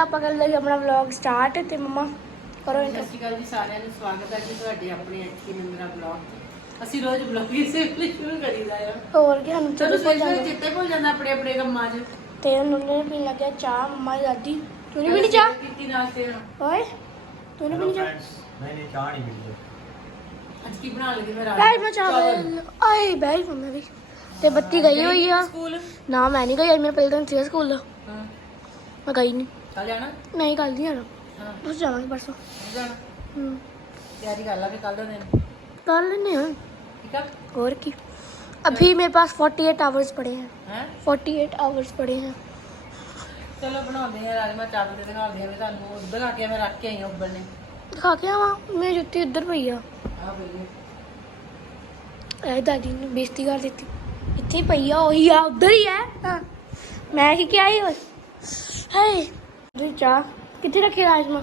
ਆਪਾਂ ਕਰ ਲਈ ਆਪਣਾ ਵਲੌਗ ਸਟਾਰਟ ਤੇ ਮਮਾ ਕਰੋ ਸਤਿ ਇੰਟਰ ਸ਼੍ਰੀ ਅਕਾਲ ਜੀ ਸਾਰਿਆਂ ਨੂੰ ਸਵਾਗਤ ਹੈ ਜੀ ਤੁਹਾਡੇ ਆਪਣੇ ਐਚਪੀ ਨੰਬਰਾ ਬਲੌਗ ਅਸੀਂ ਰੋਜ਼ ਬਲੌਗ ਇਸੇ ਵੇਲੇ ਸ਼ੁਰੂ ਕਰੀਦਾ ਆ। ਹੋਰ ਕੀ ਸਾਨੂੰ ਚਲੋ ਚਲੋ ਸਵੇਰੇ ਸਵੇਰੇ ਚਿੱਤੇ ਭੁੱਲ ਜਾਂਦਾ ਆਪਣੇ ਆਪਣੇ ਕੰਮਾਂ 'ਚ। ਤੇ ਉਹਨੂੰ ਨੇ ਪੀਣ ਲੱਗਿਆ ਚਾਹ ਮਮਾ ਦਾਦੀ। ਤੂੰ ਨਹੀਂ ਪੀਣੀ ਚਾਹ? ਕੀਤੀ ਨਾਸਤੇ ਨਾਲ ਓਏ ਤੂੰ ਨਹੀਂ ਪੀਣੀ ਚਾਹ? ਨਹੀਂ ਨਹੀਂ ਚਾਹ ਨਹੀਂ ਪੀਣੀ। ਅੱਜ ਕੀ ਬਣਾ ਲਗੇ ਫਿਰ ਰਾਜ ਮੈਂ ਚਾਵਲ। ਆਏ ਬੈਠ ਮੰਮੀ ਵੀ। ਤੇ ਬੱਤੀ ਗਈ ਹੋਈ ਆ। ਸਕੂਲ? ਨਾ ਮੈਂ ਨਹੀਂ ਗਈ ਅੱਜ ਮੇਰਾ ਪਹਿਲਾ ਦਿਨ ਸੀਗਾ ਸਕੂਲ। ਹਾਂ। ਮੈਂ ਗਈ ਨਹੀਂ ਚੱਲ ਜਾਣਾ ਨਹੀਂ ਕੱਲ ਨਹੀਂ ਆਣਾ ਹਾਂ ਬਸ ਜਾਵਾਂਗੇ ਪਰਸੋਂ ਜਾਣਾ ਹੂੰ ਤਿਆਰੀ ਕਰ ਲਾ ਫਿਰ ਕੱਲ ਦਾ ਦਿਨ कर लेने हैं ਠੀਕ ਆ और की अभी मेरे पास 48 आवर्स पड़े हैं ਹੈ 48 आवर्स पड़े हैं ਚਲੋ ਬਣਾਉਂਦੇ ਆ ਰਾਜਮਾ ਚਾਵਲ ਤੇ ਦਿਖਾਉਂਦੇ ਆ ਵੀ ਤੁਹਾਨੂੰ ਉਧਰ ਆ ਕੇ ਮੈਂ ਰੱਖ ਕੇ ਆਈ ਹਾਂ ਉੱਬਲ ਨੇ दिखा के आवा मेरी जुत्ती उधर पई आ ਆ ਬਈ ए दादी ने बेइज्जती कर देती ਇੱਥੇ ਹੀ ਪਈ ਆ ਉਹੀ ਆ ਉਧਰ ਹੀ ਹੈ ਹਾਂ ਮੈਂ ਕੀ ਕਿਹਾ ਹੀ ਹਾਏ ਦੂਜੀ ਚਾਹ। ਕਿੱਥੇ ਰੱਖੇ ਰਾਜਮਾ?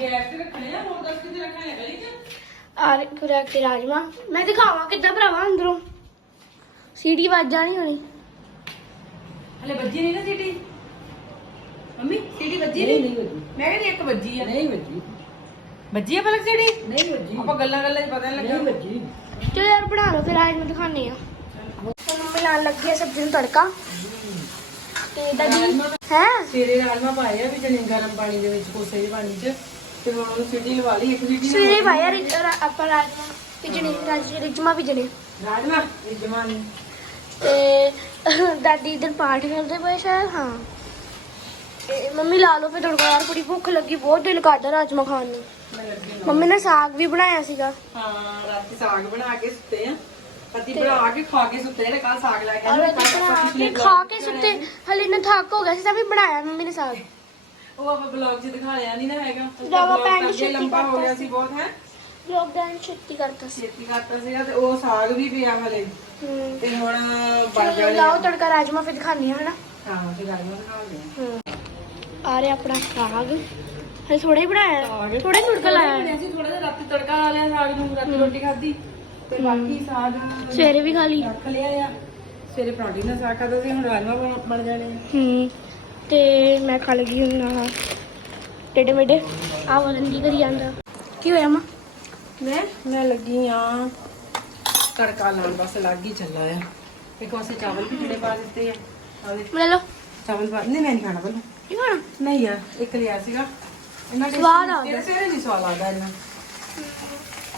ਗੈਸ ਤੇ ਰੱਖਣੇ ਆ ਹੋਰ ਦੱਸ ਕਿੱਥੇ ਰੱਖਣੇ ਗਲੀ 'ਚ? ਆਰੇ ਕੁਰਾ ਕੇ ਰਾਜਮਾ। ਮੈਂ ਦਿਖਾਵਾਂ ਕਿੱਦਾਂ ਭਰਾਵਾ ਅੰਦਰੋਂ। ਸੀੜੀ ਵੱਜ ਜਾਣੀ ਹੋਣੀ। ਹਲੇ ਵੱਜੀ ਨਹੀਂ ਨਾ ਸੀਟੀ? ਮੰਮੀ ਸੀਟੀ ਵੱਜੀ ਨਹੀਂ ਨਹੀਂ? ਵੱਜੀ। ਮੈਂ ਕਹਿੰਦੀ ਇੱਕ ਵੱਜੀ ਆ। ਨਹੀਂ ਵੱਜੀ। ਵੱਜੀ ਆ ਪਲਕ ਸੀਟੀ? ਨਹੀਂ ਵੱਜੀ। ਆਪਾਂ ਗੱਲਾਂ ਗੱਲਾਂ 'ਚ ਪਤਾ ਨਹੀਂ ਲੱਗਾ ਨਹੀਂ ਵੱਜੀ। ਚਲੋ ਯਾਰ ਬਣਾ ਲਓ ਫਿਰ ਰਾਜਮਾ ਦਿਖਾਣੇ ਆ ਹੁਣ ਮੰਮੀ ਲਾਣ ਲੱਗੀ ਆ ਸਬਜ਼ੀ ਨੂੰ ਤੜਕਾ। ਤੇ ਦਾਦੀ? ਹੈ? ਸਵੇਰੇ ਰਾਜਮਾ ਪਾਏ ਆ ਵੀ ਜਨੇ ਗਰਮ ਪਾਣੀ ਦੇ ਵਿੱਚ ਕੋਸੇ ਜਿਹੇ ਪਾਣੀ 'ਚ। ਤੇ ਹੁਣ ਉਹਨੂੰ ਸੀਟੀ ਲਵਾ ਲਈ ਇੱਕ ਸੀਟੀ ਸਵੇਰੇ ਭਾਇਆ ਰਿਜ ਆਪਾਂ ਰਾਜਮਾ ਭਿਜਣੇ ਰਾਜ ਰਿਜਮਾ ਭਿਜਣੇ। ਰਾਜਮਾ? ਇਹ ਜਮਾ ਨਹੀਂ। ਤੇ ਦਾਦੀ ਇਧਰ ਪਾਠ ਕਰਦੇ ਪਏ ਸ਼ਾਇਦ ਹਾਂ। ਤੇ ਮੰਮੀ ਲਾ ਲਓ ਫਿਰ ਤੜਕਾ ਯਾਰ ਬੜੀ ਭੁੱਖ ਲੱਗੀ ਬਹੁਤ ਦਿਲ ਕਰਦਾ ਰਾਜਮਾ ਖਾਣ ਨੂੰ। ਮੈਂ ਲੱਗੀ ਨਾ। ਮੰਮੀ ਨੇ ਸਾਗ ਵੀ ਬਣਾਇਆ ਸੀਗਾ। ਹਾਂ ਰਾਤੀ ਸਾਗ ਬਣਾ ਕੇ ਸੁੱਤੇ ਆ। ਪਤੀ ਬਣਾ ਕੇ ਖਾ ਕੇ ਸੁੱਤੇ ਨੇ ਕੱਲ ਸਾਗ ਲੈ ਕੇ ਔਰ ਆਏ ਅਸੀਂ ਬਣਾ ਕੇ ਖਾ ਕੇ ਸੁੱਤੇ। ਹਲੇ ਨਾ ਥੱਕ ਹੋ ਗਿਆ ਸੀ ਤਾਂ ਵੀ ਬਣਾਇਆ ਮੰਮੀ ਨੇ ਸਾਗ। ਉਹ ਆਪਾਂ ਬਲੌਗ 'ਚ ਦਿਖਾਇਆ ਨਹੀਂ ਨਾ ਹੈਗਾ। ਉਸ ਜਾਵਾ vlog ਪੈਂਟ ਤਾਂ ਅੱਗੇ ਛੇਤੀ ਲੰਬਾ ਹੋ ਕਰਤਾ ਗਿਆ ਸੀ ਬਹੁਤ ਹੈ। ਲੋਕਡਾਊਨ ਛੁੱਟੀ ਕਰਤਾ ਸੀ। ਛੇਤੀ ਕਰਤਾ ਸੀਗਾ ਤੇ ਉਹ ਸਾਗ ਵੀ ਪਿਆ ਹਲੇ। ਹੂੰ। ਤੇ ਹੁਣ ਬਣ ਚਲੋ ਜਾਣੇ ਲਾਓ ਤੜਕਾ ਰਾਜਮਾ ਫਿਰ ਦਿਖਾਉਂਦੇ ਹਾਂ ਹਨਾ? ਹਾਂ ਫਿਰ ਰਾਜਮਾ ਦਿਖਾਉਂਦੇ ਹੂੰ। ਆ ਰਿਹਾ ਆਪਣਾ ਸਾਗ। ਹਲੇ ਥੋੜਾ ਹੀ ਬਣਾਇਆ। ਥੋੜਾ ਹੀ ਤੜਕਾ ਲਾਇਆ। ਆ ਅਸੀਂ ਥੋੜਾ ਜਿਹਾ ਰਾਤੀ ਤੜਕਾ ਲਾ ਲਿਆ ਸਾਗ ਨੂੰ ਰਾਤੀ ਰੋਟੀ ਖਾਧੀ। ਤੇ ਬਾਕੀ ਸਾਗ ਸਵੇਰੇ ਵੀ ਖਾ ਲਈ। ਰੱਖ ਲਿਆ ਆ। ਸਵੇਰੇ ਪਰੌਂਠੀ ਨਾਲ ਸਾਗ ਖਾਧਾ ਤੇ ਹੁਣ ਰਾਜਮਾ ਬਣ- ਬਣ ਜਾਣੇ ਆ। ਹੂੰ। ਤੇ ਮੈਂ ਖਾ ਲਗੀ ਹੁਣ ਆਹ ਟੇਡੇ ਮੇਡੇ। ਆ ਵਲਨ ਕੀ ਕਰੀ ਜਾਂਦਾ? ਕੀ ਹੋਇਆ ਮਾਂ? ਮੈਂ? ਮੈਂ ਲੱਗੀ ਆ। ਤੜਕਾ ਲਾਉਣ ਬਸ ਲੱਗ ਹੀ ਚੱਲਾ ਆ। ਇੱਕ ਵਾਸੇ ਚਾਵਲ ਵੀ ਜਿਹੜੇ ਪਾ ਦਿੱਤੇ ਆ। ਆਵੇ ਲੈ ਲਓ। ਚਾਵਲ ਪਾ ਨਹੀਂ ਮੈਂ ਨਹੀਂ ਖਾਣਾ ਪਹਿਲਾਂ। ਕੀ ਖਾਣਾ? ਨਹੀਂ ਯਾਰ ਇੱਕ ਲਿਆ ਸੀਗਾ। ਇਹਨਾਂ ਦੇ ਸਵਾਦ ਆ ਤੇਰੇ ਸਿਰੇ ਨਹੀਂ ਸਵਾਦ ਆਦਾ ਇਹਨਾਂ?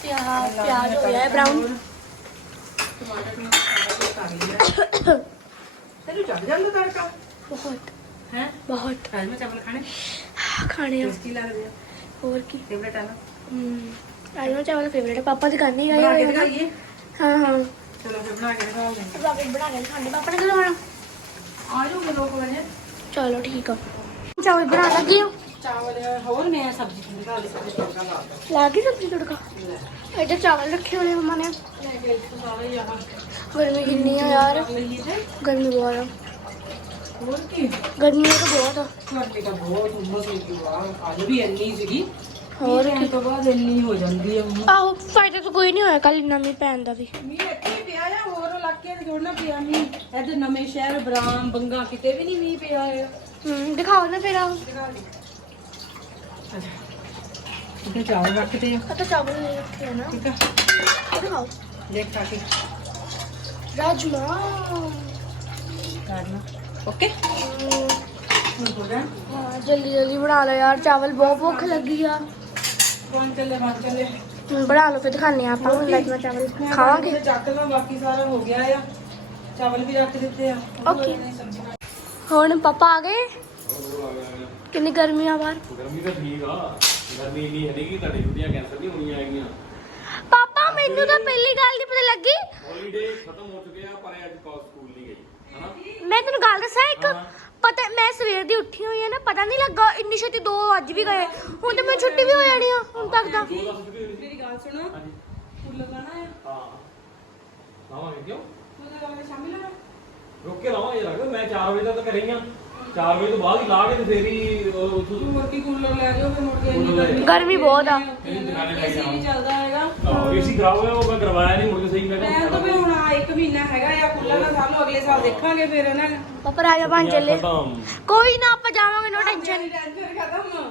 ਪਿਆਜ਼ ਪਿਆਜ਼ ਹੋ ਗਿਆ ਬ੍ਰਾਊਨ ਟਮਾਟਰ ਨੂੰ ਕਰ ਲਿਆ ਤੈਨੂੰ ਚੱਲ ਜਾਂਦਾ ਤੜਕਾ ਬਹੁਤ ਹੈ ਬਹੁਤ ਰਾਜਮਾ ਚਾਵਲ ਖਾਣੇ ਖਾਣੇ ਆ ਟੇਸਟੀ ਲੱਗਦੇ ਆ ਹੋਰ ਕੀ ਫੇਵਰਟ ਆ ਨਾ ਹੂੰ ਰਾਜਮਾ ਚਾਵਲ ਫੇਵਰੇਟ ਹੈ ਪਾਪਾ ਦੀ ਕਰਨੀ ਗਏ ਬਣਾ ਹੋਏ ਕੇ ਆ ਨਾ। ਦਿਖਾਈਏ ਹਾਂ ਹਾਂ ਚਲੋ ਫਿਰ ਬਣਾ ਕੇ ਦਿਖਾਉਂਦੇ ਪਾਪਾ ਬਣਾ ਕੇ ਖਾਣੇ ਪਾਪਾ ਨੇ ਕਦੋਂ ਆਣਾ ਆ ਜਾਓਗੇ ਲੋਕ ਵਜੇ ਚਲੋ ਠੀਕ ਆ ਚਾਵਲ ਬਣਾ ਲੱਗੀ ਹੋ ਚਾਵਲ ਹੋਰ ਮੈਂ ਸਬਜ਼ੀ ਤੜਕਾ ਲਾ ਦਿੱਤਾ। ਲਾ ਗਈ ਸਬਜ਼ੀ ਤੜਕਾ? ਇੱਧਰ ਚਾਵਲ ਰੱਖੇ ਹੋਣੇ ਮੰਮਾ ਨੇ। ਲੈ ਕੇ ਇੱਥੋਂ ਸਾਰਾ ਹੀ ਆਹ ਗਰਮੀ ਕਿੰਨੀ ਆ ਯਾਰ। ਲਈਏ ਤੇ ਗਰਮੀ ਬਹੁਤ ਆ। ਹੋਰ ਕੀ? ਗਰਮੀ ਤਾਂ ਬਹੁਤ ਆ। ਤੁਹਾਡੇ ਤਾਂ ਬਹੁਤ ਉਮਸ ਹੋਈ ਕਿ ਵਾਹ ਅੱਜ ਵੀ ਇੰਨੀ ਸੀਗੀ। ਹੋਰ ਕੀ? ਤੋਂ ਬਾਅਦ ਇੰਨੀ ਹੋ ਜਾਂਦੀ ਹੈ ਉਮਸ ਆਹੋ ਫਾਇਦਾ ਤਾਂ ਕੋਈ ਨਹੀਂ ਹੋਇਆ ਕੱਲ ਇੰਨਾ ਮੀਂਹ ਪੈਣ ਦਾ ਵੀ। ਮੀਂਹ ਇੱਥੇ ਹੀ ਪਿਆ ਆ ਹੋਰ ਇਲਾਕਿਆਂ ਦੇ ਥੋੜਾ ਪਿਆ ਮੀਂਹ। ਇੱਧਰ ਨਵੇਂ ਸ਼ਹਿਰ ਬਰਾਮ ਬੰਗਾ ਕਿਤੇ ਵੀ ਨਹੀਂ ਮੀਂਹ ਪਿਆ ਹੈ ਹੂੰ ਦਿਖਾਓ ਨਾ ਫਿਰ ਆਹ। ਇੱਥੇ ਚਾਵਲ ਰੱਖਦੇ ਆ। ਆ ਤਾਂ ਚਾਵਲ ਨਹੀਂ ਰੱਖੇ ਆ ਨਾ ਠੀਕ ਆ। ਇਹ ਦਿਖਾਓ। ਦੇਖ ਖਾ ਕੇ। ਰਾਜਮਾ ਕਰਨਾ ਓਕੇ। ਹਮ, ਹੁਣ ਹੋ ਗਿਆ। ਹਾਂ ਜਲਦੀ ਜਲਦੀ ਬਣਾ ਲਓ ਯਾਰ। ਚਾਵਲ ਬਹੁਤ ਭੁੱਖ ਲੱਗੀ ਆ। ਕੌਣ ਚੱਲੇ ਬਣ ਚੱਲੇ। ਹੁਣ ਬਣਾ ਲਓ ਫਿਰ ਦਿਖਾਣੇ ਆ ਆਪਾਂ। ਹੁਣ ਰਾਜਮਾ ਚਾਵਲ ਖਾਵਾਂਗੇ। ਚੱਕ ਲਾ ਬਾਕੀ ਸਾਰਾ ਹੋ ਗਿਆ ਆ। ਚਾਵਲ ਵੀ ਰੱਖ ਦਿੱਤੇ ਆ। ਓਕੇ। ਹੁਣ ਪਾਪਾ ਆ ਗਏ। ਕਿੰਨੀ ਗਰਮੀ ਆ ਬਾਹਰ? ਗਰਮੀ ਤਾਂ ਠੀਕ ਆ। ਗਰਮੀ ਇੰਨੀ ਹੈ ਨਹੀਂ ਕਿ ਤੁਹਾਡੀ ਛੁੱਟੀਆਂ ਕੈਂਸਲ ਨਹੀਂ ਹੋਣੀਆਂ ਹੈਗੀਆਂ। ਪਾਪਾ ਮੈਨੂੰ ਤਾਂ ਪਹਿਲੀ ਗੱਲ ਨਹੀਂ ਪਤਾ ਲੱਗੀ। ਹੌਲੀਡੇ ਖਤਮ ਹੋ ਚੁੱਕੇ ਆ ਪਰ ਅੱਜ ਕਾਲ ਸਕੂਲ ਨਹੀਂ ਗਈ ਹਨਾ? ਮੈਂ ਤੈਨੂੰ ਗੱਲ ਦੱਸਾਂ ਇੱਕ। ਪਤਾ ਮੈਂ ਸਵੇਰ ਦੀ ਉੱਠੀ ਹੋਈ ਆ ਨਾ ਪਤਾ ਨਹੀਂ ਲੱਗਾ ਇੰਨੀ ਛੇਤੀ 2 ਵੱਜ ਵੀ ਗਏ। ਹੁਣ ਤੇ ਮੈਨੂੰ ਛੁੱਟੀ ਵੀ ਹੋ ਜਾਣੀ ਆ ਹੁਣ ਤੱਕ ਤਾਂ। ਮੇਰੀ ਗੱਲ ਸੁਣੋ। ਹਾਂਜੀ। ਫੁੱਲ ਲਗਾਣਾ ਹੈ ਹਾਂ। ਲਾਵਾਂਗੇ ਕਿਉਂ? ਫੁੱਲ ਲਗਾਉਣੇ ਸ਼ਾਮਿਲ ਹੋਣਾ। ਰੁਕ ਕੇ ਲਾਵਾਂਗੇ ਜਰਾ ਮੈਂ 4 ਵਜੇ ਤੱਕ ਘਰੇ ਹੀ ਆ। 4 ਵਜੇ ਤੋਂ ਬਾਅਦ ਹੀ ਲਾ ਕੇ ਤੇ ਫੇਰ ਹੀ ਉਹ ਉੱਥੋਂ ਤੂੰ ਹੋਰ ਕੀ ਕੂਲਰ ਲੈ ਜਾਓ ਫਿਰ ਮੁੜ ਕੇ ਇੰਨੀ ਕੂਲਰ ਲੈ ਗਰਮੀ ਗਰਮੀ ਬਹੁਤ ਆ। ਇਹ ਦੁਕਾਨੇ ਲੈ ਏਸੀ ਕੇ ਵੀ ਚੱਲਦਾ ਹੈਗਾ। ਆਵਾਂ ਏਸੀ ਖਰਾਬ ਹੋਇਆ ਉਹ ਮੈਂ ਕਰਵਾਇਆ ਨਹੀਂ ਮੁੜ ਕੇ ਸਹੀ ਮੈਂ ਮੈਂ ਤਾਂ ਵੀ ਹੁਣ ਆ ਇੱਕ ਮਹੀਨਾ ਹੈਗਾ ਆ ਕੂਲਰ ਦਾ ਸਾਨੂੰ ਅਗਲੇ ਸਾਲ ਦੇਖਾਂਗੇ ਫਿਰ ਇਹਨਾਂ ਨੇ। ਪਾਪਾ ਰਾਜਾ ਬਣ ਚੱਲੇ। ਖਤਮ ਕੋਈ ਨਾ ਆਪਾਂ ਜਾਵਾਂਗੇ ਨੋ ਟੈਨਸ਼ਨ ਟੈਨਸ਼ਨ ਖਤਮ।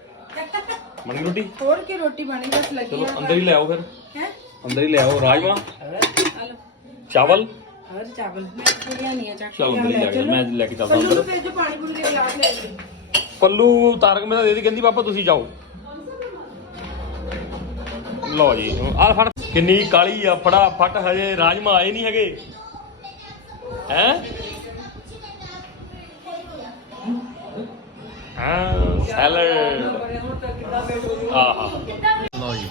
ਬਣੀ ਰੋਟੀ? ਹੋਰ ਕੀ ਰੋਟੀ ਬਣੀ? ਬਸ ਲੱਗੀ ਚਲੋ ਅੰਦਰ ਹੀ ਲੈ ਆਓ ਫਿਰ। ਹੈ? ਅੰਦਰ ਹੀ ਲੈ ਆਓ ਰਾਜਮਾ? ਹਲੋ। ਚਾਵਲ? ਹਰ ਚਾਵਲ? ਮੈਂ ਕੁੜੀਆਂ ਨਹੀਂ ਆ ਚੱਕ ਚਲੋ ਅੰਦਰ ਹੀ ਲੈ ਕੇ ਮੈਂ ਲੈ ਕੇ ਚੱਲਦਾ ਅੰਦਰ। ਭੇਜੋ ਪਾਣੀ ਪੂਰੀ ਦੇ ਗਲਾਸ ਲੈ ਕੇ। ਪੱਲੂ ਤਾਰਕ ਮਹਿਤਾ ਦੇ ਦੀ ਕਹਿੰਦੀ ਪਾਪਾ ਤੁਸੀਂ ਜਾਓ। ਲਓ ਜੀ ਆ ਫੜ। ਕਿੰਨੀ ਕਾਲੀ ਆ ਫੜਾ ਫਟ ਹਜੇ ਰਾਜਮਾ ਆਏ ਨਹੀਂ ਹੈਗੇ। ਹੈ? ਹਾਂ ਸੈਲਡ ਹੁਣ ਤੱਕ ਕਿੱਦਾਂ ਵੇਟ ਹੋ ਆਹਾ ਲਓ ਜੀ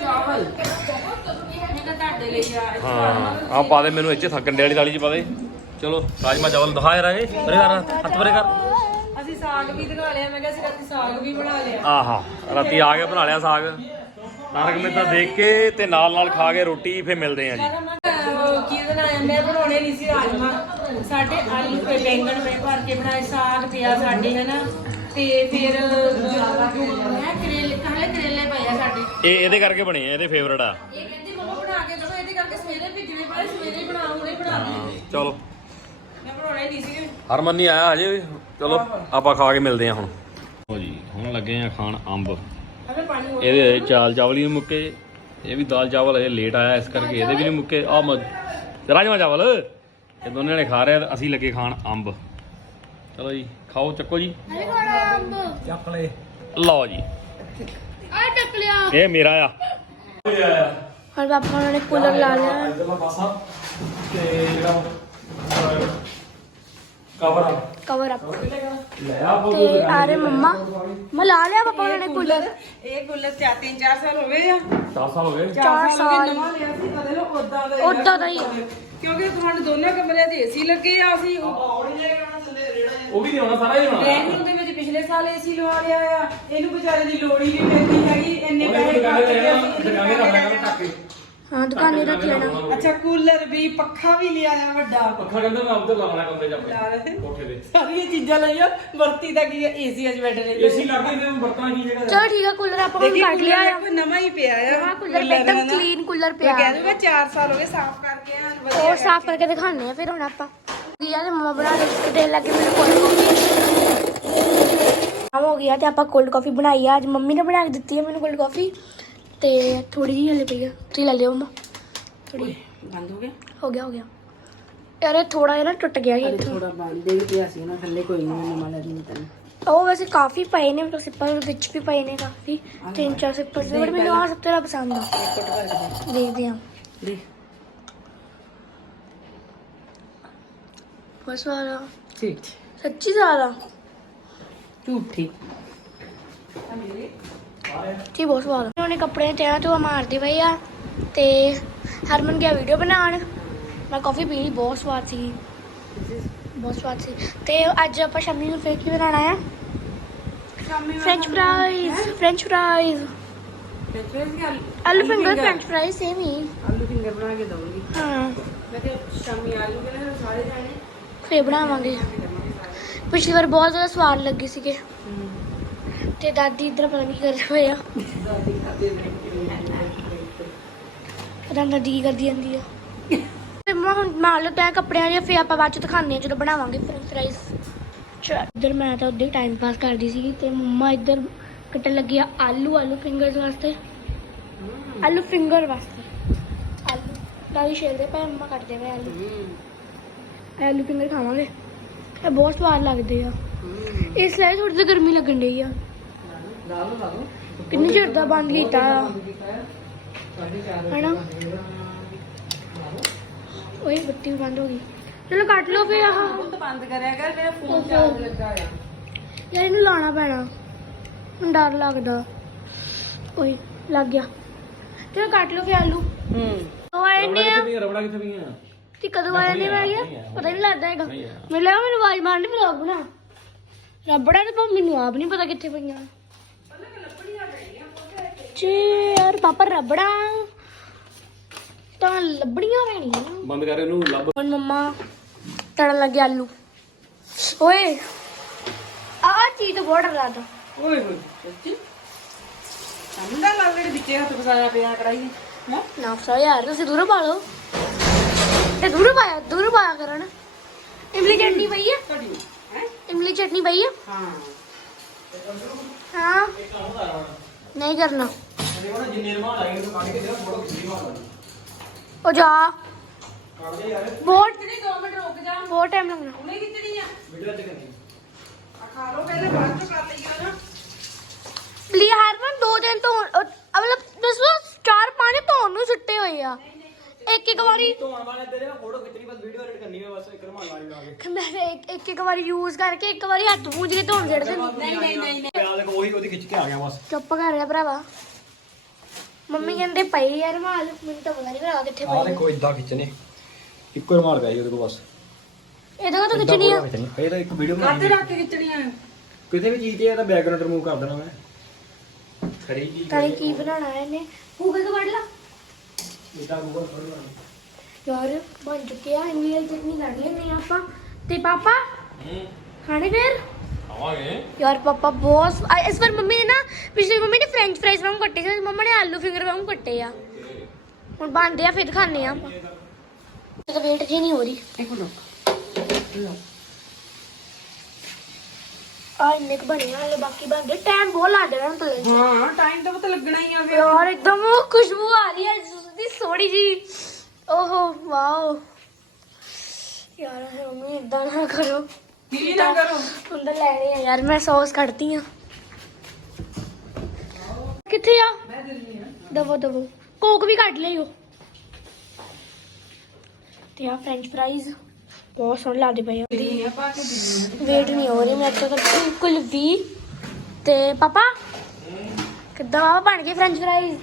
ਚਾਵਲ ਇਹ ਤਾਂ ਤੁਹਾਡੇ ਲਈ ਆ ਹਾਂ ਆ ਪਾ ਦੇ ਮੈਨੂੰ ਇੱਥੇ ਥੱਕਣ ਵਾਲੀ ਥਾਲੀ ਚ ਪਾ ਦੇ। ਚਲੋ ਰਾਜਮਾ ਚਾਵਲ ਦਿਖਾ ਯਾਰ ਇਹ। ਪਰੇ ਕਰ ਹੱਥ ਪਰੇ ਕਰ। ਅਸੀਂ ਸਾਗ ਵੀ ਦਿਖਾ ਲਿਆ ਮੈਂ ਕਿਹਾ ਅਸੀਂ ਰਾਤੀ ਸਾਗ ਵੀ ਬਣਾ ਲਿਆ। ਆਹਾ ਰਾਤੀ ਆ ਕੇ ਬਣਾ ਲਿਆ ਸਾਗ। ਤਾਰਕ ਮਹਿਤਾ ਦੇਖ ਕੇ ਤੇ ਨਾਲ ਨਾਲ ਖਾ ਕੇ ਰੋਟੀ ਫੇਰ ਮਿਲਦੇ ਆ ਜੀ। ਕੀ ਮੈਂ ਬਣਾਉਣੇ ਨਹੀਂ ਸੀ ਰਾਜਮਾ। ਸਾਡੇ ਆਲੂ ਤੇ ਬੈਂਗਣ ਮੈਂ ਭਰ ਕੇ ਬਣਾਏ ਸਾਗ ਪਿਆ ਸਾਡੇ ਹਨਾ? ਤੇ ਫਿਰ ਮੈਂ ਕਰੇਲੇ ਕਾਲੇ ਕਰੇਲੇ ਪਏ ਆ ਸਾਡੇ। ਇਹ ਇਹਦੇ ਕਰਕੇ ਬਣੇ ਆ ਇਹਦੇ ਫੇਵਰਟ ਆ। ਇਹ ਕਹਿੰਦੀ ਮੰਮਾ ਬਣਾ ਕੇ ਦਿਓ ਇਹਦੇ ਕਰਕੇ ਸਵੇਰੇ ਭਿੱਜਣੇ ਪਏ ਸਵੇਰੇ ਹੀ ਬਣਾ ਹੁਣੇ ਬਣਾ ਦਿਓ। ਚਲੋ। ਮੈਂ ਬਣਾਉਣੇ ਨਹੀਂ ਸੀ ਹਰਮਨ ਨਹੀਂ ਆਇਆ ਹਜੇ ਵੀ। ਚਲੋ ਆਪਾਂ ਖਾ ਕੇ ਮਿਲਦੇ ਆ ਹੁਣ। ਹੋ ਜੀ ਹੁਣ ਲੱਗੇ ਆ ਖਾਣ ਅੰਬ। ਇਹਦੇ ਚਾਲ ਚਾਵਲ ਹੀ ਨੀ ਮੁੱਕੇ। ਇਹ ਵੀ ਦਾਲ ਚਾਵਲ ਹਜੇ ਲੇਟ ਆਇਆ ਇਸ ਕਰਕੇ ਇਹਦੇ ਵੀ ਨਹੀਂ ਮੁੱਕੇ। ਆ ਰਾਜਮਾ ਚਾਵਲ। ਇਹ ਦੋਨੇ ਨੇ ਖਾ ਰਹੇ ਆ, ਅਸੀਂ ਲੱਗੇ ਖਾਣ ਅੰਬ। ਚਲੋ ਜੀ ਖਾਓ ਚੱਕੋ ਜੀ। ਅਰੇ ਖਾਣਾ ਅੰਬ। ਚੱਕ ਲੈ। ਲਓ ਜੀ। ਆ ਟੱਕ ਲਿਆ। ਇਹ ਮੇਰਾ ਆ। ਹੁਣ ਪਾਪਾ ਉਹਨਾਂ ਨੇ ਕੂਲਰ ਲਾ ਲਿਆ। ਇਧਰਲਾ ਪਾਸਾ ਤੇ ਜਿਹੜਾ ਕਵਰ ਕਵਰ ਅਪ ਲੈ ਆ ਤੇ ਆ ਰਹੇ ਮੰਮਾ। ਮੈਂ ਲਾ ਲਿਆ ਪਾਪਾ ਉਹਨਾਂ ਨੇ ਕੂਲਰ। ਇਹ ਗੁੱਲਰ ਚਾਰ ਤਿੰਨ ਚਾਰ ਸਾਲ ਹੋ ਗਏ ਆ। 10 ਸਾਲ ਹੋ ਗਏ? ਚਾਰ ਹੋ ਸਾਲ। ਗਏ ਨਵਾਂ ਲਿਆ ਸੀ ਕਦੇ ਲੋ ਉਦਾਂ ਦਾ ਹੀ। ਉਦਾਂ ਦਾ ਹੀ ਆ। ਕਿਉਂਕਿ ਤੁਹਾਡੇ ਦੋਨਾਂ ਕਮਰਿਆਂ ਦੇ ਏਸੀ ਲੱਗੇ ਆ ਅਸੀਂ ਉਹ ਵੀ ਨਹੀਂ ਹੋਣਾ ਸਾਰਾ ਹੀ ਹੋਣਾ ਡਰਾਈਵਿੰਗ ਰੂਮ ਦੇ ਵਿੱਚ ਪਿਛਲੇ ਸਾਲ ਏਸੀ ਲਵਾ ਲਿਆ ਆ। ਇਹਨੂੰ ਵਿਚਾਰੇ ਦੀ ਲੋੜ ਹੀ ਨਹੀਂ ਪੈਂਦੀ ਹੈਗੀ ਇੰਨੇ ਪੈਸੇ ਖਰਚ ਕੇ ਦੁਕਾਨੇ ਦਾ ਟੱਕ ਹਾਂ ਦੁਕਾਨੇ ਰੱਖ ਲੈਣਾ। ਅੱਛਾ ਕੂਲਰ ਵੀ ਪੱਖਾ ਵੀ ਲਿਆ ਆ ਵੱਡਾ। ਪੱਖਾ ਕਹਿੰਦਾ ਮੈਂ ਉੱਧਰ ਲਾਉਣਾ ਕਮਰੇ ਚ ਆਪਣੇ ਲਾ ਲੈ। ਕੋਠੇ ਤੇ। ਸਾਰੀਆਂ ਚੀਜ਼ਾਂ ਲਈਆਂ ਵਰਤੀ ਦਾ ਕੀ ਏਸੀ ਅੱਜ ਬੈਠ ਰਹੇ ਏਸੀ ਲੱਗ ਗਈ ਤੇ ਵਰਤਣਾ ਕੀ ਜਗ੍ਹਾ ਚਲੋ ਠੀਕ ਆ ਕੂਲਰ ਆਪਾਂ ਹੁਣ ਕੱਢ ਲਿਆ। ਆ ਕੋਈ ਨਵਾਂ ਹੀ ਪਿਆ ਆ। ਹਾਂ ਕੂਲਰ ਇੱਕਦਮ ਕਲੀਨ ਕੂਲਰ ਪਿਆ। ਮੈਂ ਕਹਿ ਦੂੰਗਾ 4 ਸਾਲ ਹੋ ਗਏ ਸਾਫ਼ ਕਰਕੇ ਆ ਵਧੀਆ ਉਹ ਸਾਫ਼ ਕਰਕੇ। ਦਿਖਾਣੇ ਆ ਫਿਰ ਹੁਣ ਆਪਾਂ। ਗਿਆ ਤੇ ਮਮਾ ਬਣਾ ਕੇ ਕਿਤੇ ਲੱਗੇ ਮੈਨੂੰ ਕੋਲਡ ਕਾਫੀ ਆਮ ਹੋ ਗਿਆ ਤੇ ਆਪਾਂ ਕੋਲਡ ਕਾਫੀ ਬਣਾਈ ਆ। ਅੱਜ ਮੰਮੀ ਨੇ ਬਣਾ ਕੇ ਦਿੱਤੀ ਹੈ ਮੈਨੂੰ ਕੋਲਡ ਕਾਫੀ ਤੇ ਥੋੜੀ ਜਿਹੀ ਹਲੇ ਪਈ ਆ। ਤੁਸੀਂ ਲੈ ਲਿਓ ਮਮਾ ਥੋੜੀ ਬੰਦ ਹੋ ਗਿਆ? ਹੋ ਗਿਆ ਹੋ ਗਿਆ। ਯਾਰ ਇਹ ਥੋੜਾ ਜਿਹਾ ਨਾ ਟੁੱਟ ਗਿਆ ਸੀ ਇੱਥੋਂ। ਥੋੜਾ ਬੰਦ ਦੇ ਪਿਆ ਸੀ ਨਾ ਥੱਲੇ ਕੋਈ ਨਹੀਂ ਨਵਾਂ ਲੈ ਦਿੰਦੀ ਤੈਨੂੰ। ਉਹ ਵੈਸੇ ਕਾਫੀ ਪਏ ਨੇ ਮਤਲਬ ਸਿੱਪਰ ਵਿੱਚ ਵੀ ਪਏ ਨੇ ਕਾਫੀ। ਤਿੰਨ ਚਾਰ ਸਿੱਪਰ ਨੇ ਬਟ ਮੈਨੂੰ ਆਹ ਸਭ ਤੋਂ ਜ਼ਿਆਦਾ ਪਸੰਦ ਆ। ਕੱਟ ਕਰ ਦੇ ਦੇਖਦੇ ਆ ਦੇ। ਬਸ ਵਾਲਾ ਠੀਕ ਸੱਚੀ ਜ਼ਿਆਦਾ ਝੂਠੀ। ਜੀ ਬਹੁਤ ਸਵਾਦ। ਉਹਨੇ ਕੱਪੜੇ ਤੇ ਤੋਂ ਮਾਰਦੇ ਆ ਤੇ ਹਰਮਨ ਗਿਆ ਵੀਡੀਓ ਬਣਾਉਣ। ਮੈਂ ਕਾਫੀ ਪੀ ਲਈ ਬਹੁਤ ਸਵਾਦ ਸੀ ਬਹੁਤ ਸਵਾਦ ਸੀ। ਤੇ ਅੱਜ ਆਪਾਂ ਸ਼ਾਮੀ ਨੂੰ ਫੇਰ ਕੀ ਬਣਾਉਣਾ ਆ? ਫ੍ਰੈਂਚ ਫਰਾਈਜ਼ ਫ੍ਰੈਂਚ ਫਰਾਈਜ਼ ਆਲੂ ਫਿੰਗਰ ਫ੍ਰੈਂਚ ਫਰਾਈਜ਼ ਸੇਮ ਹੀ। ਆਲੂ ਫਿੰਗਰ ਬਣਾ ਕੇ ਦਊਂਗੀ। ਹਾਂ। ਮੈਂ ਤੇ ਸ਼ਾਮੀ ਆਲੂ ਕੇ ਨਾ? ਸਾਰੇ ਜਾਣੇ। ਫੇਰ ਬਣਾਵਾਂਗੇ। ਪਿਛਲੀ ਵਾਰ ਬਹੁਤ ਜ਼ਿਆਦਾ ਸਵਾਦ ਲੱਗੇ ਸੀਗੇ। ਤੇ ਦਾਦੀ ਇਧਰ ਪਤਾ ਨਹੀਂ ਕੀ ਕਰਦੇ ਹੋਏ ਆ। ਪਤਾ ਦਾਦੀ ਕੀ ਕਰਦੀ ਜਾਂਦੀ ਆ। ਤੇ ਮੈਂ ਹੁਣ ਮੰਨ ਲਓ ਤੈਂ ਕੱਪੜਿਆਂ ਦੇ ਫੇਰ ਆਪਾਂ ਬਾਅਦ ਚ ਦਿਖਾਉਂਦੇ ਆ, ਜਦੋਂ ਬਣਾਵਾਂਗੇ ਫ੍ਰੈਂਚ ਫਰਾਈਜ਼ ਚਲ ਇੱਧਰ ਮੈਂ ਤਾਂ ਉਦੋਂ ਹੀ ਟਾਈਮ ਪਾਸ ਕਰਦੀ ਸੀਗੀ ਤੇ ਮੰਮਾ ਇੱਧਰ ਕੱਟਣ ਲੱਗੀ ਆ ਆਲੂ ਆਲੂ ਫਿੰਗਰਸ ਵਾਸਤੇ। ਆਲੂ ਫਿੰਗਰ ਵਾਸਤੇ। ਆਲੂ। ਦਾਦੀ ਛੇਲਦੇ ਪਏ ਮੰਮਾ ਕੱਟਦੇ ਪਏ ਆਲੂ। ਆਲੂ ਫਿੰਗਰ ਖਾਵਾਂਗੇ। ਇਹ ਬਹੁਤ ਸਵਾਦ ਲੱਗਦੇ ਆ। ਇਸ ਲਈ ਥੋੜੀ ਜਿਹੀ ਗਰਮੀ ਲੱਗਣ ਡਈ ਆ। ਕਿੰਨੀ ਚਿਰ ਦਾ ਬੰਦ ਕੀਤਾ? ਆ ਹਨਾ? ਓਏ ਬੱਤੀ ਵੀ ਬੰਦ ਹੋ ਗਈ। ਚਲੋ ਕੱਟ ਲਓ ਫੇ ਆਹ। ਤਾਂ ਬੰਦ ਕਰਿਆ ਕਰ ਮੇਰਾ ਫੋਨ ਚਾਰਜ ਲੱਗਾ ਆ ਯਾਰ ਇਹਨੂੰ ਲਾਣਾ ਪੈਣਾ। ਹੁਣ ਡਰ ਲੱਗਦਾ। ਓਏ ਲੱਗ ਗਿਆ। ਚਲੋ ਕੱਟ ਲਓ ਫੇ ਆਲੂ। ਹੂੰ। ਉਹ ਪਈਆਂ ਰਬੜਾ ਕਿੱਥੇ ਪਈਆਂ? ਤੇ ਕਦੋਂ ਆਇਆ ਨਹੀਂ ਮੈਂ ਗਿਆ? ਪਤਾ ਨਹੀਂ ਲੱਗਦਾ ਹੈਗਾ। ਮੈਨੂੰ ਲੱਗਾ ਮੈਨੂੰ ਆਵਾਜ਼ ਮਾਰਨੀ ਵਲੌਗ ਬਣਾ। ਰੱਬੜਾ ਤੇ ਮੈਨੂੰ ਆਪ ਨਹੀਂ ਪਤਾ ਕਿੱਥੇ ਪਈਆਂ। ਚੇ ਯਾਰ ਪਾਪਾ ਰੱਬੜਾ। ਤਾਂ ਲੱਭੜੀਆਂ ਪੈਣੀਆਂ ਬੰਦ ਕਰ ਇਹਨੂੰ ਲੱਭ। ਹੁਣ ਮੰਮਾ ਤੜਨ ਲੱਗੇ ਆਲੂ। ਓਏ ਆ ਚੀਜ਼ ਤਾਂ ਬਹੁਤ ਡਰ ਲੱਗਦਾ ਓਏ ਹੋਏ ਸੱਚੀ? ਠੰਡਾ ਲੱਗ ਰਿਹਾ ਵਿੱਚੇ ਹੱਥ ਫਸਾਇਆ ਪਿਆ ਕੜਾਈ ਦੇ ਹੈਂ? ਨਾ ਫਸਾ ਯਾਰ ਤੁਸੀਂ ਦੂਰੋਂ ਪਾ ਲਓ। ਤੇ ਦੂਰੋਂ ਪਾਇਆ ਦੂਰੋਂ ਪਾਇਆ ਕਰਨ। ਇਮਲੀ ਚਟਨੀ ਪਈ ਆ? ਤੁਹਾਡੀ ਹੈ? ਇਮਲੀ ਚਟਨੀ ਪਈ ਆ? ਹਾਂ। ਹਾਂ। ਨਹੀਂ ਕਰਨਾ। ਜਿੰਨੇ ਰਮਾਨ ਕੱਢ ਕੇ ਦੇ ਮਾਰ ਉਹ ਜਾ। ਬਹੁਤ ਕਿਹੜੀ 2 ਮਿੰਟ ਰੁਕ ਜਾ। ਬਹੁਤ ਟਾਈਮ ਲੱਗਣਾ। ਹੁਣੇ ਕਿੱਚਣੀ ਆ। ਵੀਡੀਓ ਚ ਕਰਨੀ। ਆ ਖਾ ਲਓ ਪਹਿਲੇ ਬਾਅਦ ਚੋਂ ਕਰ ਲਈਏ ਨਾ। ਲਈ ਹਰਮਨ ਦੋ ਦਿਨ ਤੋਂ ਅਹ ਮਤਲਬ ਦੱਸੋ ਚਾਰ ਪੰਜ ਧੋਣ ਨੂੰ ਛੁੱਟੇ ਹੋਏ ਆ। ਇੱਕ ਇੱਕ ਵਾਰੀ ਧੋਣ ਵਾਲੇ ਤੇਰੇ ਫੋਟੋ ਖਿੱਚਣੀ ਬਸ ਵੀਡੀਓ ਐਡਿਟ ਕਰਨੀ ਹੈ ਬਸ ਇੱਕ ਰਮਾਨ ਵਾਲੀ ਲਾ ਕੇ। ਮੈਂ ਇੱਕ ਇੱਕ ਇੱਕ ਵਾਰੀ ਯੂਜ਼ ਕਰਕੇ ਇੱਕ ਵਾਰੀ ਹੱਥ ਪੂੰਝ ਕੇ ਧੋਣ ਛੱਡ ਦਿੰਦੀ ਨਹੀਂ ਨਹੀਂ ਨਹੀਂ ਆ ਦੇਖੋ ਉਹੀ ਉਹਦੀ ਖਿੱਚ ਕੇ ਆ ਗਿਆ ਬਸ। ਚੁੱਪ ਕਰ ਰਿਹਾ ਭਰਾਵਾ। ਮੰਮੀ ਕਹਿੰਦੇ ਪਈ ਯਾਰ ਮਾਲ ਮੈਨੂੰ ਤਾਂ ਪਤਾ ਨਹੀਂ ਭਰਾ ਕਿੱਥੇ ਆ ਪਈ ਦੇਖੋ ਇਦਾਂ ਖਿੱਚਨੇ ਇੱਕੋ ਰਮਾਨ ਪਿਆ ਸੀ ਉਹਦੇ ਕੋਲ ਬਸ। ਇਹਦੇ ਕੋਲ ਤਾਂ ਖਿੱਚਣੀ ਆ। ਇਹ ਤਾਂ ਇੱਕ ਵੀਡੀਓ ਕਾਤੇ ਰੱਖ ਕੇ ਖਿੱਚਣੀਆਂ ਕਿਸੇ ਵੀ ਚੀਜ਼ ਤੇ ਇਹਦਾ ਬੈਕਗ੍ਰਾਉਂਡ ਰਿਮੂਵ ਕਰ ਦੇਣਾ ਮੈਂ। ਖਰੀ ਚੀਜ਼ ਤਾਂ ਇਹ ਕੀ ਬਣਾਉਣਾ ਹੈ ਇਹਨੇ? ਗੂਗਲ ਤੋਂ ਕੱਢ ਲਾ। ਇਦਾਂ ਗੂਗਲ ਫੜ ਲਾ ਯਾਰ ਬਣ ਚੁੱਕਿਆ ਇੰਨੀ ਵਾਲੀ ਚਟਨੀ ਕੱਢ ਲੈਂਦੇ ਆ ਆਪਾਂ। ਤੇ ਪਾਪਾ? ਹੂੰ। ਖਾਣੇ ਫੇਰ? ਆਵਾਂਗੇ ਯਾਰ ਪਾਪਾ ਬਹੁਤ ਆ, ਇਸ ਵਾਰ ਮੰਮੀ ਨੇ ਨਾ ਪਿਛਲੀ ਮੰਮੀ ਨੇ ਫ੍ਰੈਂਚ ਫ੍ਰਾਈਜ਼ ਵਾਂਗ ਕੱਟੇ ਸੀ ਮੰਮਾ ਨੇ ਆਲੂ ਫਿੰਗਰ ਵਾਂਗ ਕੱਟੇ ਆ। ਹੁਣ ਬਣਦੇ ਆ ਫਿਰ ਖਾਣੇ ਆ ਤਾਂ ਵੇਟ ਜੀ ਨਹੀਂ ਹੋ ਰਹੀ। ਇੱਕ ਮਿੰਟ ਆ ਇੰਨੇ ਕੁ ਬਣੇ ਆ ਹਲੇ ਬਾਕੀ ਬਣ ਗਏ ਟਾਈਮ ਬਹੁਤ ਲੱਗ ਰਿਹਾ ਹੁਣ ਤਲੇ ਹਾਂ ਟਾਈਮ ਤਾਂ ਪਤਾ ਲੱਗਣਾ ਹੀ ਆ ਫਿਰ। ਯਾਰ ਇੱਕਦਮ ਉਹ ਖੁਸ਼ਬੂ ਆ ਰਹੀ ਹੈ ਦੀ ਸੋੜੀ ਜੀ। ਓਹੋ ਵਾਓ। ਯਾਰ ਮੰਮੀ ਇਦਾਂ ਨਾ ਕਰੋ। ਕੀ ਨਾ ਕਰੋ? ਹੁਣ ਤਾਂ ਲੈਣੇ ਆ ਯਾਰ ਮੈਂ ਸੌਸ ਕੱਢਦੀ ਆ। ਕਿੱਥੇ ਆ? ਮੈਂ ਦਿੰਦੀ ਆ। ਦਵੋ ਦਵੋ। ਕੋਕ ਵੀ ਕੱਢ ਲਿਓ। ਤੇ ਆ ਫ੍ਰੈਂਚ ਫ੍ਰਾਈਜ਼ ਬਹੁਤ ਸੋਹਣੇ ਲੱਗਦੇ ਪਏ ਆ। ਦਿੰਦੀ ਆ ਪਾ ਕੇ ਦਿੰਦੀ ਵੇਟ ਨਹੀਂ ਹੋ ਰਹੀ ਮੈਂ ਤਾਂ ਬਿਲਕੁਲ ਵੀ ਤੇ ਪਾਪਾ ਕਿੱਦਾਂ ਆ ਬਣ ਗਏ ਫ੍ਰੈਂਚ ਫ੍ਰਾਈਜ਼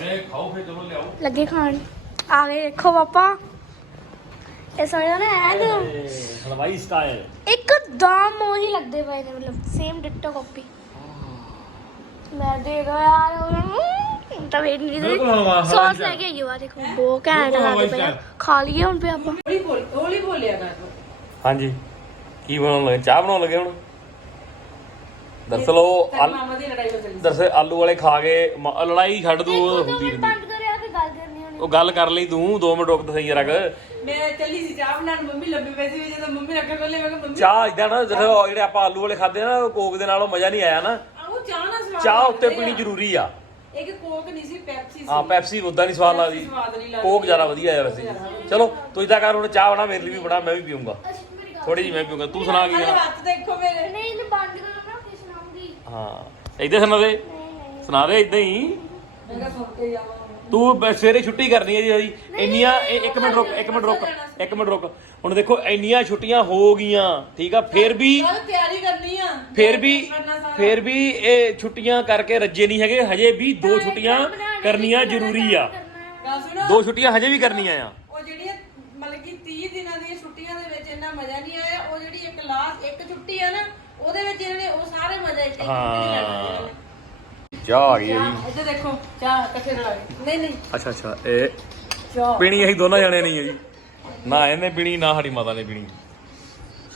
ਮੈਂ ਖਾਓ ਫੇ ਚਲੋ ਲਿਆਓ। ਲੱਗੇ ਖਾਣ। ਆ ਗਏ ਦੇਖੋ ਪਾਪਾ। ਇਹ ਸਮਝਦਾ ਨਾ ਐਡ ਹਲਵਾਈ ਸਟਾਈਲ ਇੱਕਦਮ ਉਹੀ ਲੱਗਦੇ ਪਏ ਨੇ ਮਤਲਬ ਸੇਮ ਡਿਟੋ ਕਾਪੀ ਮੈਂ ਦੇ ਦੋ ਯਾਰ ਹੁਣ ਤਾਂ ਵੇਟ ਨਹੀਂ ਬਿਲਕੁਲ ਹਲਵਾ ਸੌਸ। ਲੈ ਕੇ ਆਈਓ ਆ ਦੇਖੋ ਬਹੁਤ ਘੈਂਟ ਬਿਲਕੁਲ ਹਲਵਾ ਲੱਗਦੇ ਪਏ ਆ। ਜਿਹਾ। ਖਾ ਲਈਏ ਹੁਣ ਪਿਆ ਆਪਾਂ। ਹੌਲੀ ਬੋਲ ਹੌਲੀ ਬੋਲਿਆ ਕਰ। ਹਾਂਜੀ। ਕੀ ਬਣਾਉਣ ਲੱਗੇ? ਚਾਹ ਬਣਾਉਣ ਲੱਗੇ ਹੁਣ? ਦਰਅਸਲ ਉਹ ਆਲ- ਮਾਮਾ ਦੀ ਲੜਾਈ ਹੋ ਚੱਲੀ ਦਰਅਸਲ ਆਲੂ ਵਾਲੇ ਖਾ ਕੇ ਮ- ਲੜਾਈ ਛੱਡ ਤੂੰ ਉਹ ਹੁੰਦੀ ਰਹਿੰਦੀ ਬੰਦ ਕਰਿਆ ਤੇ ਗੱਲ ਉਹ ਗੱਲ ਕਰ ਲਈ ਤੂੰ 2 ਮਿੰਟ ਰੁਕ ਤਾਂ ਸਹੀ ਜਰਾ। ਮੈਂ ਚੱਲੀ ਸੀ ਚਾਹ ਬਣਾਉਣ ਮੰਮੀ ਲੰਬੀ ਪੈਸੀ ਹੋਈ ਜਦੋਂ ਮੰਮੀ ਅੱਗੇ ਕੋਲੇ ਮੈਂ ਕਿਹਾ ਮੰਮੀ ਚਾਹ ਇਦਾਂ ਨਾ ਜਦੋਂ ਜਿਹੜੇ ਆਪਾਂ ਆਲੂ ਵਾਲੇ ਖਾਦੇ ਨਾ ਉਹ ਕੋਕ ਦੇ ਨਾਲ ਉਹ ਮਜ਼ਾ ਨਹੀਂ ਆਇਆ ਨਾ। ਆਹੋ ਚਾਹ ਨਾ ਸਵਾਦ ਚਾਹ ਉੱਤੇ ਲੱਗਦੀ ਆ। ਪੀਣੀ ਜ਼ਰੂਰੀ ਆ। ਇੱਕ ਕੋਕ ਨਹੀਂ ਸੀ ਪੈਪਸੀ ਸੀ। ਹਾਂ ਪੈਪਸੀ ਉਦਾਂ ਨਹੀਂ ਸਵਾਦ ਲੱਗਦੀ। ਸਵਾਦ ਨਹੀਂ ਲੱਗਦੀ। ਕੋਕ ਜ਼ਿਆਦਾ ਵਧੀਆ ਹੈ ਵੈਸੇ। ਚਲੋ ਤੂੰ ਇਦਾਂ ਕਰ ਹੁਣ ਚਾਹ ਬਣਾ ਮੇਰੇ ਲਈ ਵੀ ਬਣਾ ਮੈਂ ਵੀ ਪੀਊਂਗਾ। ਥੋੜੀ ਜਿਹੀ ਮੈਂ ਪੀਊਂਗਾ। ਤੂੰ ਸੁਣਾ ਕੀ ਮੇਰੇ ਆ? ਹੱਥ ਦੇਖੋ ਮੇਰੇ। ਨਹੀਂ ਇਹਨੂੰ ਬੰਦ ਕਰੋ ਨਾ ਫਿਰ ਸੁਣਾਉਂਗੀ। ਹਾਂ। ਇਦਾਂ ਸੁਣਾ ਦੇ। ਸੁਣਾ ਦੇ ਇਦਾਂ ਹੀ। ਮੈਂ ਕਿਹਾ ਸੁਣ ਕੇ ਜਾਵਾਂ। ਤੂੰ ਬ- ਸਵੇਰੇ ਛੁੱਟੀ ਕਰਨੀ ਹੈ ਜੀ ਉਹਦੀ। ਇੰਨੀਆਂ ਇਹ- ਇੱਕ ਮਿੰਟ ਰੁਕ ਇੱਕ ਮਿੰਟ ਰੁਕ ਇੱਕ ਮਿੰਟ ਰੁਕ। ਹੁਣ ਦੇਖੋ ਇੰਨੀਆਂ ਛੁੱਟੀਆਂ ਹੋ ਗਈਆਂ ਠੀਕ ਆ ਫੇਰ ਵੀ ਕੱਲ ਤਿਆਰੀ ਕਰਨੀ ਆ। ਫੇਰ ਵੀ ਕਰਨਾ ਸਾਰਾ। ਫੇਰ ਵੀ ਇਹ ਛੁੱਟੀਆਂ ਕਰਕੇ ਰੱਜੇ ਨਹੀਂ ਹੈਗੇ। ਹਜੇ ਵੀ ਦੋ ਛੁੱਟੀਆਂ ਕਰਨੀਆਂ ਜ਼ਰੂਰੀ ਆ। ਗੱਲ ਸੁਣੋ। ਦੋ ਛੁੱਟੀਆਂ ਹਜੇ ਵੀ ਕਰਨੀਆਂ ਆ। ਉਹ ਜਿਹੜੀਆਂ ਮਤਲਬ ਕਿ 30 ਦਿਨਾਂ ਦੀਆਂ ਛੁੱਟੀਆਂ ਦੇ ਵਿੱਚ ਇੰਨਾ ਮਜ਼ਾ ਨਹੀਂ ਆਇਆ ਉਹ ਜਿਹੜੀ ਇੱਕ ਲਾਸਟ ਇੱਕ ਛੁੱਟੀ ਆ ਨਾ ਉਹਦੇ ਵਿੱਚ ਇਹਨਾਂ ਨੇ ਉਹ ਸਾਰੇ ਮਜ਼ਾ ਇੱਕ ਇੱਕ ਛੁੱਟੀ 'ਚ ਲੈਣਾ ਇਹਨਾਂ ਨੇ। ਚਾਹ ਆ ਗਈ ਹੈ ਜੀ ਇੱਧਰ ਦੇਖੋ ਚਾਹ ਇਕੱਠੇ ਰਲਾ ਕੇ ਨਹੀਂ ਨਹੀਂ। ਅੱਛਾ ਅੱਛਾ ਇਹ ਚਾਹ। ਪੀਣੀ ਅਸੀਂ ਦੋਨਾਂ ਜਣੇ ਨਹੀਂ ਹੈ ਜੀ। ਨਾ ਇਹਨੇ ਪੀਣੀ ਨਾ ਸਾਡੀ ਮਾਤਾ ਨੇ ਪੀਣੀ।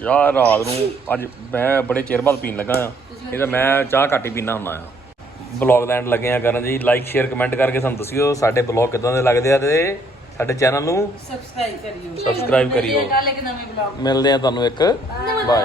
ਚਾਹ ਰਾਤ ਨੂੰ ਅੱਜ ਮੈਂ ਬੜੇ ਚਿਰ ਬਾਅਦ ਪੀਣ ਲੱਗਾ ਆ। ਇਹ ਤਾਂ ਮੈਂ ਚਾਹ ਘੱਟ ਹੀ ਪੀਣਾ ਹੁੰਦਾ ਆ। ਬਲੌਗ ਦਾ ਐਂਡ ਲੱਗੇ ਆ ਕਰਨ ਜੀ ਲਾਈਕ ਸ਼ੇਅਰ ਕਮੈਂਟ ਕਰਕੇ ਸਾਨੂੰ ਦੱਸਿਓ ਸਾਡੇ ਬਲੌਗ ਕਿਦਾਂ ਦੇ ਲੱਗਦੇ ਆ ਤੇ ਸਾਡੇ ਚੈਨਲ ਨੂੰ ਸਬਸਕ੍ਰਾਈਬ ਕਰਿਓ। ਸਬਸਕ੍ਰਾਈਬ ਕਰਿਓ। ਇਹ ਗੱਲ ਇੱਕ ਨਵੇਂ ਬਲੌਗ ਮਿਲਦੇ ਆ ਤੁਹਾਨੂੰ ਇੱਕ। ਬਾਏ